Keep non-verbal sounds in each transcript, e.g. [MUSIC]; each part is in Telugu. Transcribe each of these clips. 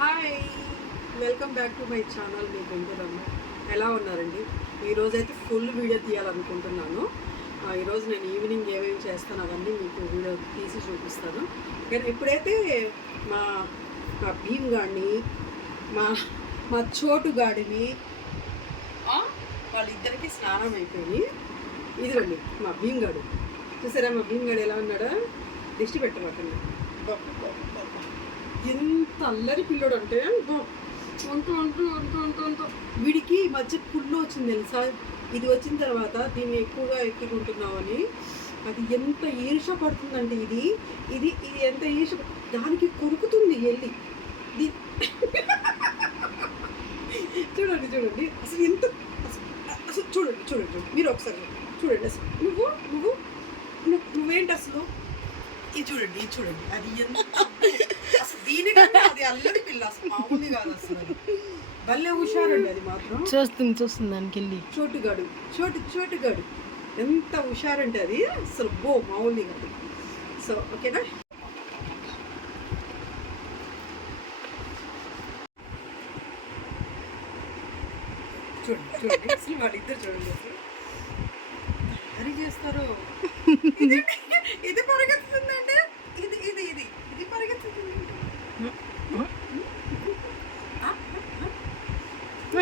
Hi welcome back to my channel మీ గుంటూరమ్మ ఎలా ఉన్నారండి? ఈరోజైతే ఫుల్ వీడియో తీయాలనుకుంటున్నాను. ఈరోజు నేను ఈవినింగ్ ఏమేమి చేస్తాను అవన్నీ మీకు వీడియో తీసి చూపిస్తాను. కానీ ఇప్పుడైతే మా మా భీమ్ గాడిని మా మా చోటు గాడిని వాళ్ళిద్దరికీ వాళ్ళిద్దరికి స్నానం అయిపోయి రండి మా భీమ్ గాడు చూసారా మా భీమ్ గాడు ఎలా ఉన్నాడా? దిష్టి పెట్టబట్టండి ఎంత అల్లరి పిల్లడు అంటే అబ్బా, అంటూ అంటూ అంటూ అంటూ వీడికి మధ్య పుల్లు వచ్చింది తెలుసా? ఇది వచ్చిన తర్వాత దీన్ని ఎక్కువగా ఎత్తుకుంటున్నామని అది ఎంత ఈర్ష పడుతుందండి ఇది. ఇది ఇది ఎంత ఈర్ష దానికి కొరుకుతుంది వెళ్ళి. చూడండి చూడండి. అసలు ఎంత అసలు చూడండి చూడండి మీరు ఒకసారి చూడండి అసలు. నువ్వు నువ్వు నువ్వు నువ్వేంటి అసలు? ఇది చూడండి ఇది చూడండి. అది ఎంత అసలు అది అల్లరి పిల్ల అసలు మామూలు కాదు అసలు. భలే హుషారండి అది మాత్రం. చూస్తుంది చూస్తుంది దానికి వెళ్ళి. చోటుగాడు చోటు చోటుగాడు ఎంత హుషారంటే అది అసలు బో మామూలు కాదు సో ఓకేనా చూడండి చూడండి అసలు వాళ్ళిద్దరు చూడండి అసలు. హరి చేస్తారు? ఇది ఇది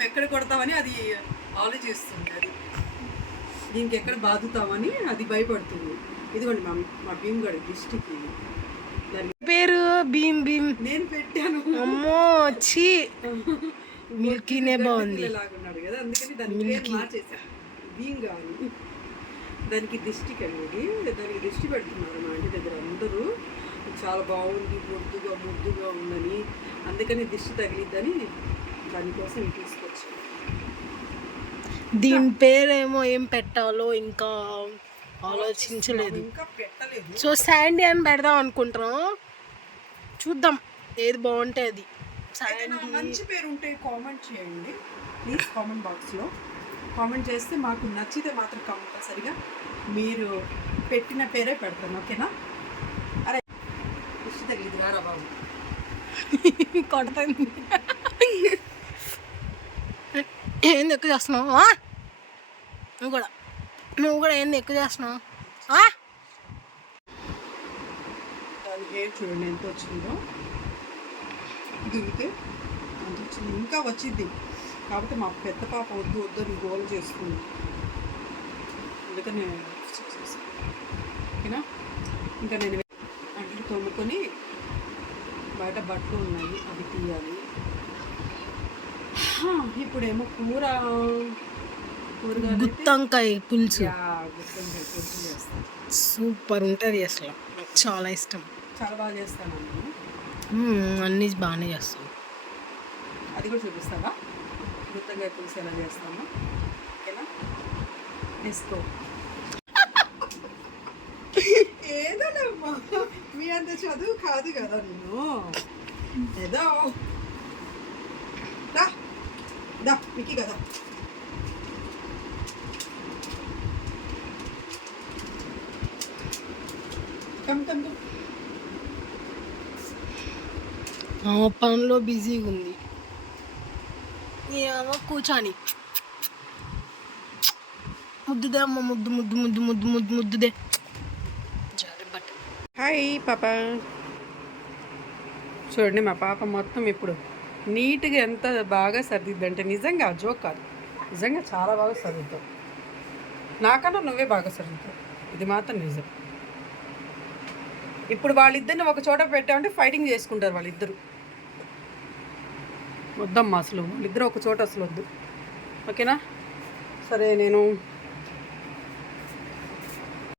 మేము ఎక్కడ కొడతామని అది ఆలోచిస్తుంది. అది దీనికి ఎక్కడ బాదుతామని అది భయపడుతుంది. ఇదిగోండి మా మా భీమ్గఢ్ దాన్ని పేరు? భీమ్ భీమ్. నేను పెట్టాను. అమ్మో వచ్చి [LAUGHS] మిల్కీనే బాగుంది. లాగున్నాడు కదా అందుకని దాని పేరు మార్చేసాను భీమ్ కావాలి దానికి డిస్టిక్ అనేది దానికి దిష్టి పెడుతున్నారు మా ఇంటి దగ్గర అందరూ. చాలా బాగుంది ముద్దుగా ముద్దుగా ఉందని. అందుకని దిష్టి తగిలిద్దని దానికోసం తీసుకొచ్చాను దీని పేరేమో ఏం పెట్టాలో ఇంకా ఆలోచించలేదు. ఇంకా పెట్టలేదు. సో శాండీ అని పెడదాం అనుకుంటున్నాం. చూద్దాం ఏది బాగుంటే అది. మంచి పేరు ఉంటే కామెంట్ చేయండి. ప్లీజ్ కామెంట్ బాక్స్లో. కామెంట్ చేస్తే మాకు నచ్చితే మాత్రం కంపల్సరిగా మీరు పెట్టిన పేరే పెడతాను ఓకేనా? అరే కృషి తగిలిది రారా బాబు. [LAUGHS] కొడుతుంది [LAUGHS] ఏంది ఎక్కువ చేస్తున్నావు? నువ్వు కూడా. నువ్వు కూడా ఏంది ఎక్కువ చేస్తున్నావు? హెయిర్ చూడండి ఎంత వచ్చిందో. దిగితే అంత వచ్చింది. ఇంకా వచ్చింది కాకపోతే మా పెద్ద పాప వద్దు వద్దు అని గోల్ చేసుకుంది అందుకని ఓకేనా? ఇంకా నేను అంట్లు తోముకొని బయట బట్టలు ఉన్నాయి అవి తీయాలి. ఇప్పుడేమో కూర గుత్తంకాయ పులుసు. యా, గుత్తొంకాయ పులుసు చేస్తాను. సూపర్ ఉంటుంది అసలు. నాకు చాలా ఇష్టం. చాలా బాగా చేస్తాను అన్నీ బాగానే చేస్తాం. అది కూడా చూపిస్తావా? గుత్తొంకాయ పులుసు ఎలా చేస్తాము? ఓకేనా? వేసుకో. ఏదోనమ్మా. మీ అంత చదువు కాదు కదా నేను ఏదో దా మికి కదా ఆమె పనిలో బిజీగా ఉంది ఏమో కూర్చొని ముద్దుదే అమ్మ ముద్దు ముద్దు ముద్దు ముద్దు ముద్దు ముద్దుదే హాయ్ పాప చూడండి మా పాప మొత్తం ఇప్పుడు నీట్గా ఎంత బాగా సర్దిద్దంటే నిజంగా జోక్ కాదు. నిజంగా చాలా బాగా సర్దుతావు. నాకన్నా నువ్వే బాగా సర్దుతావు. ఇది మాత్రం నిజం. ఇప్పుడు వాళ్ళిద్దరిని ఒక చోట పెట్టామంటే ఫైటింగ్ చేసుకుంటారు వాళ్ళిద్దరు. వద్దమ్మా అసలు వాళ్ళిద్దరు ఒక చోట అసలు వద్దు. ఓకేనా? సరే నేను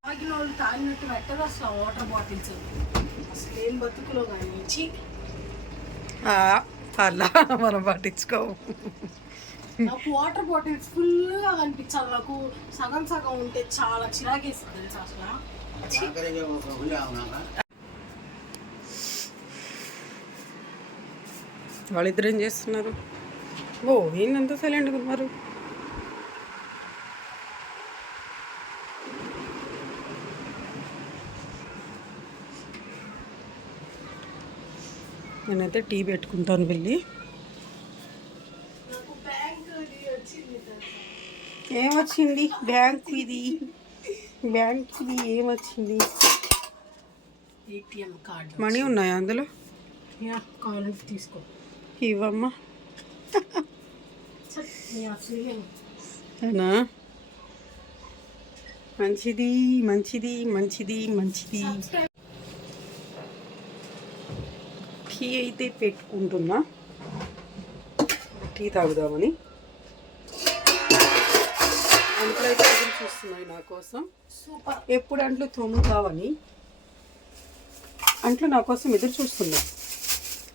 తాగిన వాళ్ళు తాగినట్టు పెట్టదు అసలు వాటర్ బాటిల్స్ అసలు ఏం బతుకులో కానీ అలా మనం పట్టించుకోము. నాకు వాటర్ బాటిల్స్ ఫుల్గా కనిపించాలి. నాకు సగం సగం ఉంటే చాలా చిరాకేస్తుంది తెలుసా అసలు? వాళ్ళిద్దరు ఏం చేస్తున్నారు? ఓ ఏందంత సైలెంట్గా ఉన్నారు? నేనైతే టీ పెట్టుకుంటాను వెళ్ళి. ఏమొచ్చింది? బ్యాంక్ ఇది. బ్యాంక్ ఇది ఏమొచ్చింది? ఏటీఎం కార్డు మనీ ఉన్నాయా అందులో? యా కావాలంటే తీసుకో. ఇవమ్మా. అవునా? మంచిది మంచిది మంచిది మంచిది. టీ అయితే పెట్టుకుంటున్నా. టీ తాగుదామని. అంట్లో అయితే ఎదురు చూస్తున్నాయి నా కోసం. సూపర్. ఎప్పుడు అంట్లు తోముతావని. అంట్లు నా కోసం ఎదురు చూస్తున్నాయి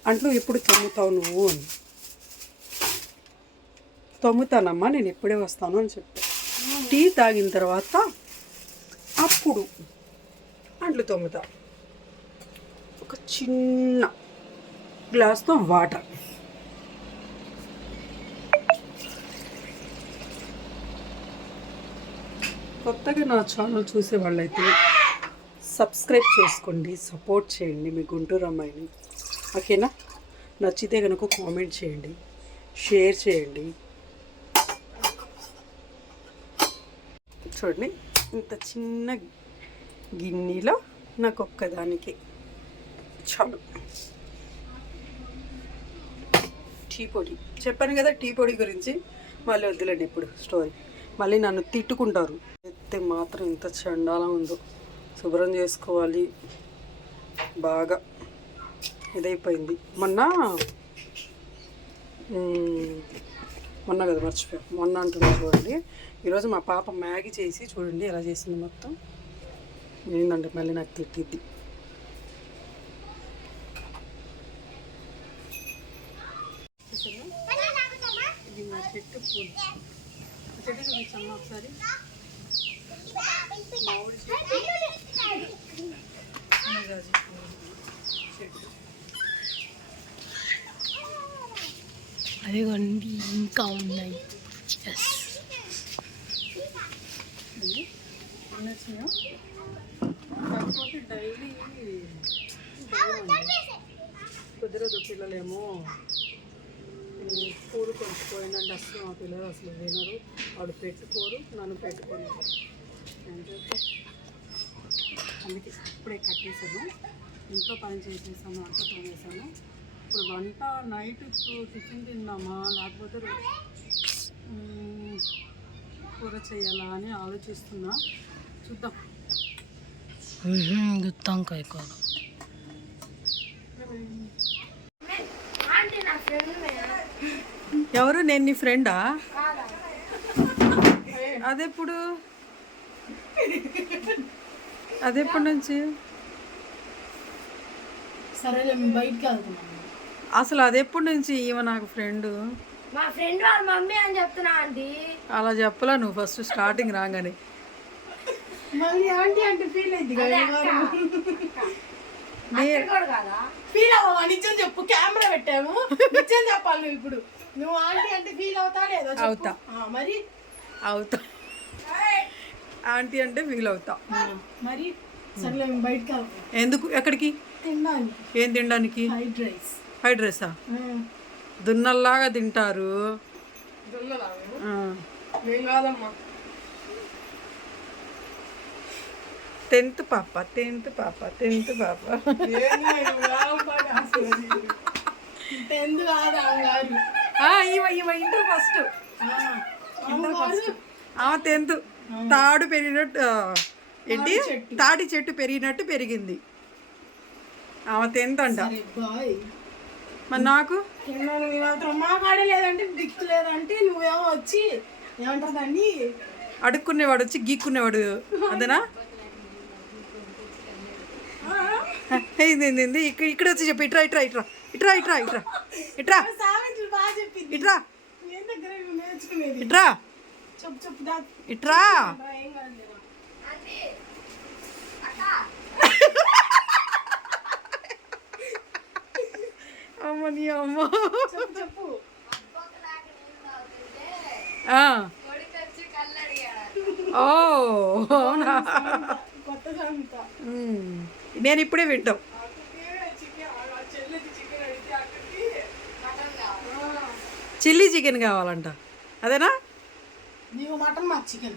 అంట్లు ఎప్పుడు తోముతావు నువ్వు అని. తోముతానమ్మా నేను ఎప్పుడే వస్తాను అని చెప్పి. టీ తాగిన తర్వాత అప్పుడు అంట్లు తోముతా. ఒక చిన్న గ్లాస్తో వాటర్ కొత్తగా నా ఛానల్ చూసే వాళ్ళైతే సబ్స్క్రైబ్ చేసుకోండి సపోర్ట్ చేయండి మీ గుంటూరు అమ్మాయిని. ఓకేనా? నచ్చితే కనుక కామెంట్ చేయండి షేర్ చేయండి. చూడండి ఇంత చిన్న గిన్నెలో నాకు ఒక్కదానికి చాలు. టీ పొడి. చెప్పాను కదా టీ పొడి గురించి. మళ్ళీ వద్దులేండి ఇప్పుడు స్టోరీ మళ్ళీ నన్ను తిట్టుకుంటారు. ఎత్తే మాత్రం ఇంత చండాలా ఉందో. శుభ్రం చేసుకోవాలి. బాగా ఇదైపోయింది. మొన్న మొన్న కదా మర్చిపోయా. మొన్న అంటున్నా చూడండి. ఈరోజు మా పాప మ్యాగీ చేసి చూడండి ఎలా చేసింది మొత్తం. ఏంటంటే మళ్ళీ నాకు తిట్టిద్ది ఇది మా చెట్టు పూలు. చెట్టు చూపించమ్మా ఒకసారి. మామిడి చెట్టు. చెట్టు. అదిగోండి ఇంకా ఉన్నాయి. ఎస్ కాకపోతే డైలీ కుదరదు పిల్లలేమో స్కూల్ కొంచుకోయిందంటే అసలు మా పిల్లలు అసలు వినరు. వాడు పెట్టుకోరు నన్ను చేస్తా అందుకే ఇప్పుడే కట్టేసాను ఇంట్లో పని చేసేసాను అంతా తోమేసాను ఇప్పుడు వంట నైట్ టిఫిన్ తిందామా లేకపోతే కూర చేయాలా అని ఆలోచిస్తున్నా. చూద్దాం. గుత్తంకాయ కూర ఎవరు? నేను నీ ఫ్రెండా? అదెప్పుడు? అదెప్పటి నుంచి? అసలు అదెప్పటి నుంచి ఈమె నాకు ఫ్రెండ్? మా ఫ్రెండ్ వాళ్ళ మమ్మీ అని చెప్తున్నా ఆంటీ. అలా చెప్పలా నువ్వు ఫస్ట్ స్టార్టింగ్ రాగానే. మళ్ళీ ఆంటీ అంటే ఫీల్ అయింది కదా ఫీల్ అవ్వవా? నిజం చెప్పు కెమెరా పెట్టాము. నిజం చెప్పాలి నువ్వు ఇప్పుడు. నువ్వు ఆంటీ అంటే ఫీల్ అవుతా లేదా. అవుతా. ఆ, మరి? అవుతా. ఆంటీ అంటే ఫీల్ అవుతా. మరి? సర్లే బయటికి ఎందుకు? ఎక్కడికి? తినడానికి. ఏం తినడానికి? ఫ్రైడ్ రైస్ ఫ్రైడ్ రైసా దున్నల్లాగా తింటారు. టెన్త్ పాప టెన్త్ పాప టెన్త్ పాప. టెన్త్ కాదు ఇంటర్ ఫస్ట్ ఆ, అమ్మగారు ఆమె టెన్త్. తాడు పెరిగినట్టు ఏంటి? చెట్టు. తాటి చెట్టు పెరిగినట్టు పెరిగింది. ఆమె టెన్త్ అంట. మరి నాకు? లేదంటే దిక్కు లేదంటే నువ్వేమో వచ్చి ఏమంటారు దాన్ని? అడుక్కునేవాడు వచ్చి గీక్కునేవాడు. అదేనా ఇది ఇక్కడ వచ్చి చెప్పు ఇట్రా ఇట్రా ఇట్రా. ఇట్రా ఇట్రా ఇట్రా. ఇట్రా. ఇట్రా. ఇట్రా. ఇట్రా. అమ్మ నీ అమ్మ. చెప్పు ఓ అవునా? నేను ఇప్పుడే వింటాం మటన్ కావాలి చిల్లీ చికెన్ కావాలంట. అదేనా? Mutton chicken.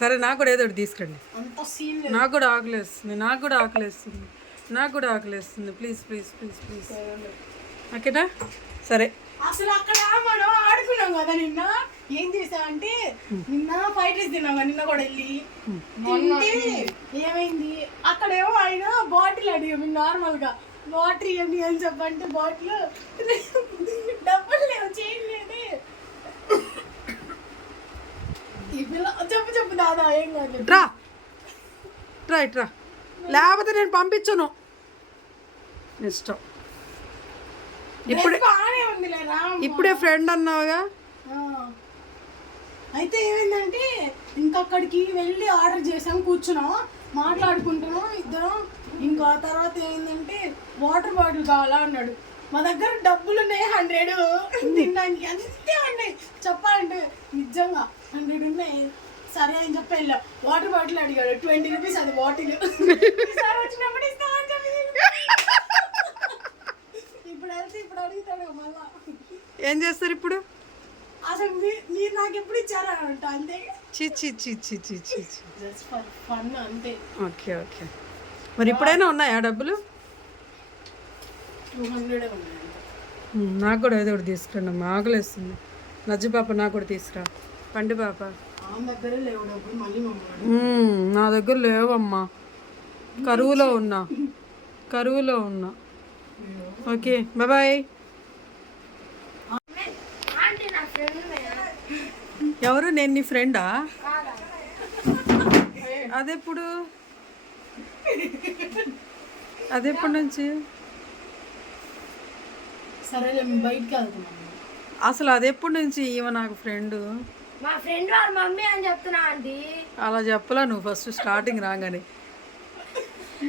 సరే నాకు కూడా ఏదో ఒకటి తీసుకురండి. అంత సీన్ లేదు. నాకు కూడా ఆకలేస్తుంది నాకు కూడా ఆకలేస్తుంది నాకు కూడా ఆకలేస్తుంది ప్లీజ్ ప్లీజ్ ప్లీజ్ ప్లీజ్. ఓకేనా? సరే. అసలు అక్కడ మనం ఆడుకున్నాం కదా నిన్న. ఏం చేసామంటే నిన్న ఫ్రైడ్ రైస్ తిన్నాం నిన్న కూడా వెళ్ళి. ఏమైంది? అక్కడేమో ఆయన బాటిల్ అడిగాము నార్మల్గా. వాటర్ ఇవ్వండి అని చెప్పంటే బాటిల్. డబ్బులు లేవు చేయలేదే ఈ పిల్ల చెప్పు చెప్పు దాదా ఏం కాదు. చెప్పు. ట్రా ట్రా ఇట్రా లేకపోతే నేను పంపించను. ఇష్టం. ఇప్పుడే ఇప్పుడే ఫ్రెండ్ అన్నావుగా. అయితే ఏమైందంటే ఇంకక్కడికి వెళ్ళి ఆర్డర్ చేసాం కూర్చున్నాం మాట్లాడుకుంటున్నాం ఇద్దరం. ఇంకా తర్వాత ఏంటంటే వాటర్ బాటిల్ కావాలా అన్నాడు. మా దగ్గర డబ్బులు ఉన్నాయి హండ్రెడ్ తినడానికి. అంతే ఉన్నాయి. చెప్పాలంటే నిజంగా హండ్రెడ్ ఉన్నాయి. సరే అని చెప్పి వెళ్ళా. వాటర్ బాటిల్ అడిగాడు. ట్వంటీ రూపీస్ అది బాటిల్. ఈసారి వచ్చినప్పుడు ఇస్తా అని చెప్పి. ఇప్పుడు వెళ్తే ఇప్పుడు అడుగుతాడు మళ్ళా. ఏం చేస్తారు ఇప్పుడు? అసలు మీరు నాకు ఎప్పుడు ఇచ్చారా అంట అంతే. చి చి చి చి చి చి. జస్ట్ ఫర్ ఫన్ అంతే. Okay okay. మరి ఇప్పుడైనా ఉన్నాయా డబ్బులు? నాకు కూడా ఏదో ఒకటి తీసుకురండి అమ్మా ఆకలేస్తుంది. నజ్జు పాప నాకు కూడా తీసుకురా. పండు పాప. నా దగ్గర లేవమ్మా. కరువులో ఉన్నా. కరువులో ఉన్నా. Okay bye. ఎవరు? నేను నీ ఫ్రెండా? కాదా? అదెప్పుడు అదెప్పటి నుంచి? సరే మేము బయటికి వెళ్తున్నాం అసలు అదెప్పటి నుంచి ఈమె నాకు ఫ్రెండ్? మా ఫ్రెండ్ వాళ్ళ మమ్మీ అని చెప్తున్నా ఆంటీ. అలా చెప్పలా నువ్వు ఫస్ట్ స్టార్టింగ్ రాగానే.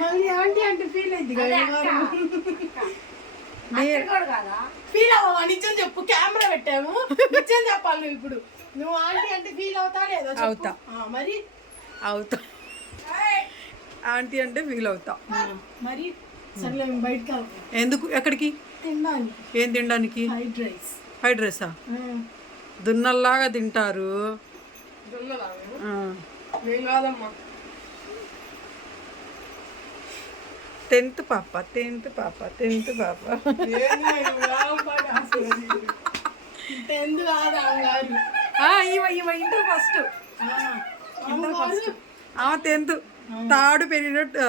మళ్ళీ ఆంటీ అంటే ఫీల్ అయింది ఫీల్ అవ్వవా? నిజం చెప్పు కెమెరా పెట్టాము. నిజం చెప్పాలి నువ్వు ఇప్పుడు. నువ్వు ఆంటీ అంటే ఫీల్ అవుతా లేదా చెప్పు. అవుతా. ఆ, మరి? అవుతా. ఆంటీ అంటే ఫీల్ అవుతా మరి బయటికి ఎందుకు? ఎక్కడికి? తినడానికి. ఏం తినడానికి? ఫ్రైడ్ రైస్ ఫ్రైడ్ రైసా దున్నల్లాగా తింటారు. టెన్త్ పాప టెన్త్ పాప టెన్త్ పాప. ఈమె ఈమె ఇంటర్ ఫస్ట్. ఆ, ఇంటర్ ఫస్ట్. టెన్త్. తాడు పెరిగినట్టు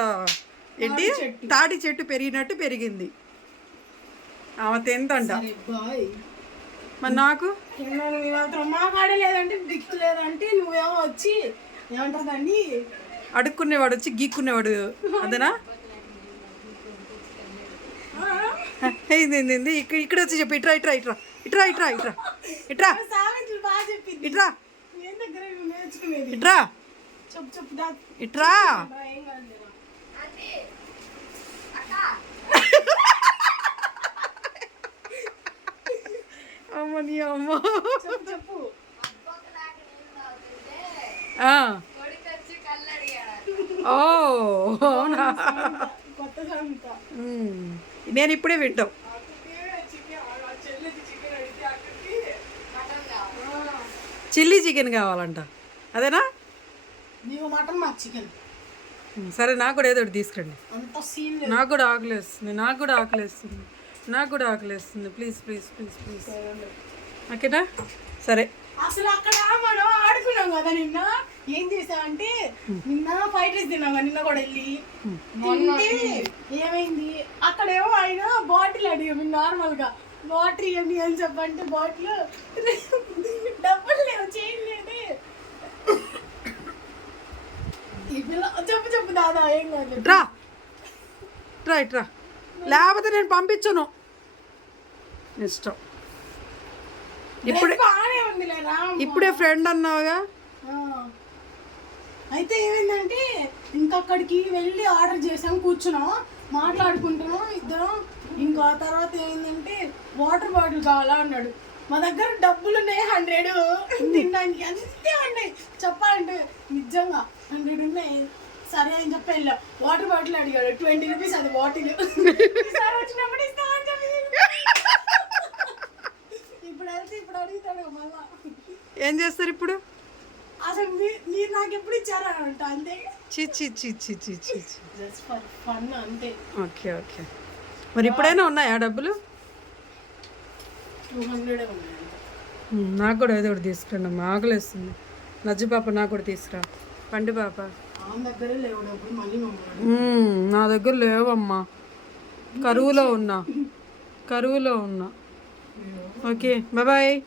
ఏంటి? తాటి చెట్టు. పెరిగినట్టు పెరిగింది. ఆమె అంట. మరి నాకు? తిన్నాను ఈ మాత్రం మా కాడే లేదంటే దిక్కు లేదంటే నువ్వేమో వచ్చి ఏమంటారు దాన్ని? అడుక్కునేవాడు వచ్చి గీక్కునేవాడు. అదేనా? ఇది, ఇక్కడ ఇక్కడ వచ్చి చెప్పు. ఇట్రా ఇట్రా ఇట్రా. ఇట్రా ఇట్రా ఇట్రా. ఇట్రా. ఇట్రా. ఇట్రా. ఇట్రా అమ్మ నీ చెప్పు ఓ అవునా నేను ఇప్పుడే వింటాం చిల్లీ చికెన్ కావాలంట అదేనా నీవు మటన్ మాకు చికెన్. ఉమ్, సరే నాకు కూడా ఏదో ఒకటి తీసుకురండి. అంత సీన్ లేదు. నాకు కూడా ఆకలేస్తుంది నాకు కూడా ఆకలేస్తుంది నాకు కూడా ఆకలేస్తుంది ప్లీజ్ ప్లీజ్ ప్లీజ్ ప్లీజ్ ఓకేనా? సరే. అసలు అక్కడ మనం ఆడుకున్నాం కదా నిన్న? ఏం చేసామంటే నిన్న ఫ్రైడ్ రైస్ తిన్నాం కదా నిన్న కూడా వెళ్ళి. తింటే ఏమైంది? అక్కడేమో ఆయన బాటిల్ అడిగాము నార్మల్గా. వాటర్ ఇవ్వండి అని చెప్పంటే బాటిల్. డబ్బులు లేవు చేయలేదే చెప్పు చెప్పు దాదా ఏం కాదు. ట్రా ట్రా ఇట్రా. లేకపోతే నేను పంపించను. ఇష్టం. ఇప్పుడే ఇప్పుడే ఫ్రెండ్ అన్నావుగా? అయితే ఏమైందంటే ఇంకక్కడికి వెళ్ళి ఆర్డర్ చేసాం కూర్చున్నాం మాట్లాడుకుంటున్నాం ఇద్దరం. ఇంకా తర్వాత ఏంటంటే వాటర్ బాటిల్ కావాలా అన్నాడు. మా దగ్గర డబ్బులు ఉన్నాయి హండ్రెడ్ తినడానికి అంతే ఉన్నాయి. చెప్పాలంటే నిజంగా. హండ్రెడ్ ఉన్నాయి. సరే అని చెప్పి వెళ్ళా. వాటర్ బాటిల్ అడిగాడు. ట్వంటీ రూపీస్ అది బాటిల్. ఈసారి వచ్చినప్పుడు ఇస్తా అని చెప్పి ఇప్పుడు వెళ్తే ఇప్పుడు అడుగుతాడు మళ్ళా. ఏం చేస్తారు ఇప్పుడు? అసలు మీరు నాకు ఎప్పుడు ఇచ్చారా అంట అంతే? చి చి చి చి చి చి. జస్ట్ ఫర్ ఫన్ అంతే. Okay okay. మరి ఇప్పుడైనా ఉన్నాయా డబ్బులు? టూ హండ్రెడ్ ఉన్నాయి నాకు కూడా ఏదో ఒకటి తీసుకురండి అమ్మా. ఆకలి వేస్తుంది నజ్జు పాప నాకు కూడా తీసుకురా. పండు పాప. నా దగ్గర లేవమ్మా. కరువులో ఉన్నా. కరువులో ఉన్నా. Okay bye.